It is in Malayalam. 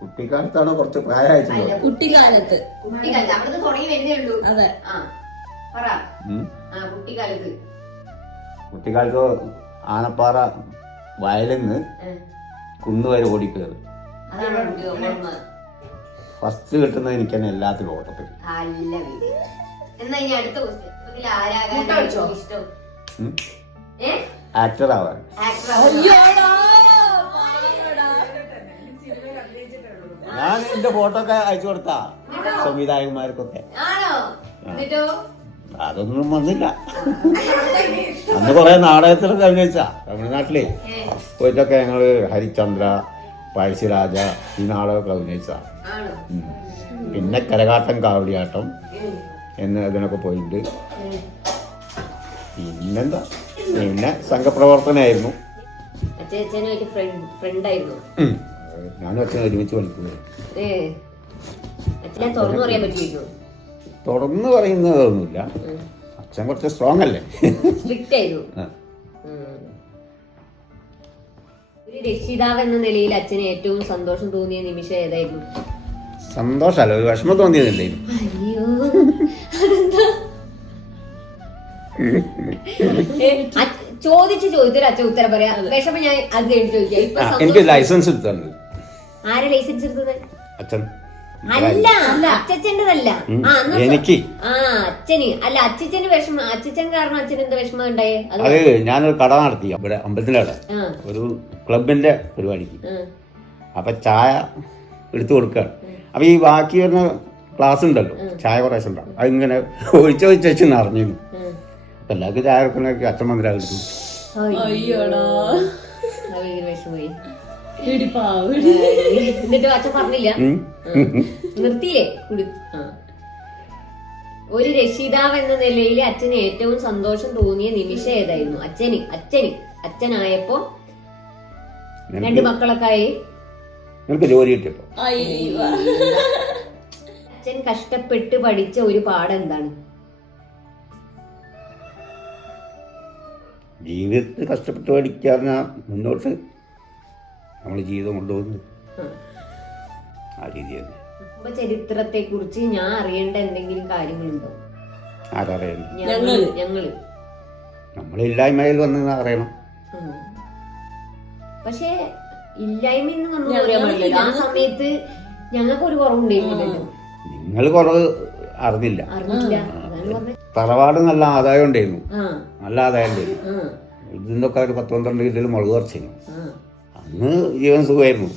കുട്ടിക്കാലത്താണ് കുറച്ച് പ്രായമായിട്ടുള്ളത്. കുട്ടിക്കാലത്ത് അവിടുന്ന് തുടങ്ങി വരുന്നേ ഉള്ളൂ. അതെ. കുട്ടിക്കാലത്ത് ആനപ്പാറ വയലിന്ന് കുന്നുവരെ ഓടിക്കയറി. ഫസ്റ്റ് കിട്ടുന്നത് എനിക്ക് തന്നെ എല്ലാത്തിലും ഓട്ടത്തിൽ. ആക്ടർ ആവാൻ. ഞാൻ എന്റെ ഫോട്ടോ ഒക്കെ അയച്ചു കൊടുത്താ സംവിധായകന്മാർക്കൊക്കെ. അതൊന്നും വന്നില്ല. അന്ന് കൊറേ നാടകത്തിലൊക്കെ അഭിനയിച്ചാ തമിഴ്നാട്ടിലെ പോയിട്ടൊക്കെ ഞങ്ങള് ഹരിചന്ദ്ര, പഴശ്ശിരാജ ഈ നാടകമൊക്കെ അഭിനയിച്ചാ. പിന്നെ കരകാട്ടം, കാവടിയാട്ടം എന്നതിനൊക്കെ പോയിട്ടുണ്ട്. പിന്നെന്താ, പിന്നെ സംഘപ്രവർത്തനായിരുന്നു. ഞാനും അച്ഛനും ഒരുമിച്ച് പഠിക്കുന്നത്. തുറന്നു പറയുന്നതൊന്നുമില്ല. അച്ഛൻ കുറച്ച് സ്ട്രോങ് അല്ലേ. ഒരു രക്ഷിതാവ് എന്ന നിലയിൽ അച്ഛന് ഏറ്റവും സന്തോഷം തോന്നിയ നിമിഷം ഏതായിരുന്നു? സന്തോഷമല്ല, ഒരു വിഷമം തോന്നിയതല്ലായിരുന്നു. അയ്യോ, ചോദിച്ചു ചോദിച്ചൊരു അച്ഛൻ ഉത്തരം പറയാ. വിഷമം ഞാൻ അത് കഴിഞ്ഞ് ചോദിക്കാം. എനിക്ക് ലൈസൻസ് എടുത്തത്. ആരെ ലൈസൻസ് എടുത്തത്? അച്ഛൻ. അല്ല, അച്ഛൻ്റെതല്ല. എനിക്ക് അച്ഛന് അല്ല, അച്ഛന് വിഷമം. അച്ഛൻ കാരണം അച്ഛന് എന്താ വിഷമം ഉണ്ടായേ? അത് ഞാനൊരു കട നടത്തി ഇവിടെ അമ്പലത്തിലവിടെ ഒരു ക്ലബിന്റെ പരിപാടിക്ക്. അപ്പൊ ചായ എടുത്തു കൊടുക്കുകയാണ്. അപ്പൊ ഈ ബാക്കി വരുന്ന ക്ലാസ് ഉണ്ടല്ലോ, ചായ കുറേശ്ശെ ഉണ്ടാവും. അതിങ്ങനെ ഒഴിച്ച് നിറഞ്ഞിരുന്നു. അപ്പൊ എല്ലാവർക്കും ചായ കൊടുക്കണൊക്കെ അച്ഛൻ മന്ദിരാകും. എന്നിട്ട് അച്ഛൻ പറഞ്ഞില്ല, നിർത്തിയില്ലേ? ഒരു രക്ഷിതാവ് എന്ന നിലയിൽ അച്ഛന് ഏറ്റവും സന്തോഷം തോന്നിയ നിമിഷം ഏതായിരുന്നു? അച്ഛനായപ്പോ 2 മക്കളൊക്കെ ആയി ജോലി കിട്ടിയപ്പോ അച്ഛൻ കഷ്ടപ്പെട്ട് പഠിച്ച ഒരു പാഠം എന്താണ്? ജീവിതത്തിൽ കഷ്ടപ്പെട്ട് പഠിക്കാറിനാ മുന്നോട്ട് നമ്മൾ ജീവിതം കൊണ്ടുപോകുന്നത് ആ രീതിയാണ്. ചരിത്രത്തെ കുറിച്ച് ഞാൻ അറിയേണ്ട എന്തെങ്കിലും കാര്യങ്ങളുണ്ടോ? ആരറിയണം? ഞങ്ങള് നമ്മളില്ലായ്മയിൽ വന്ന് അറിയണം. പക്ഷെ ഇല്ലായ്മ ആ സമയത്ത് ഞങ്ങൾക്ക് ഒരു കുറവുണ്ടായിരുന്നില്ലല്ലോ. നിങ്ങൾ കുറവ് അറിഞ്ഞില്ല. തറവാട് നല്ല ആദായം ഉണ്ടായിരുന്നു, നല്ല ആദായം ഉണ്ടായിരുന്നു. ഇതിന്നൊക്കെ ഒരു 10-12 കിലോ മുളക് കുറച്ചിരുന്നു. അന്ന് ജീവൻ സുഖമായിരുന്നു.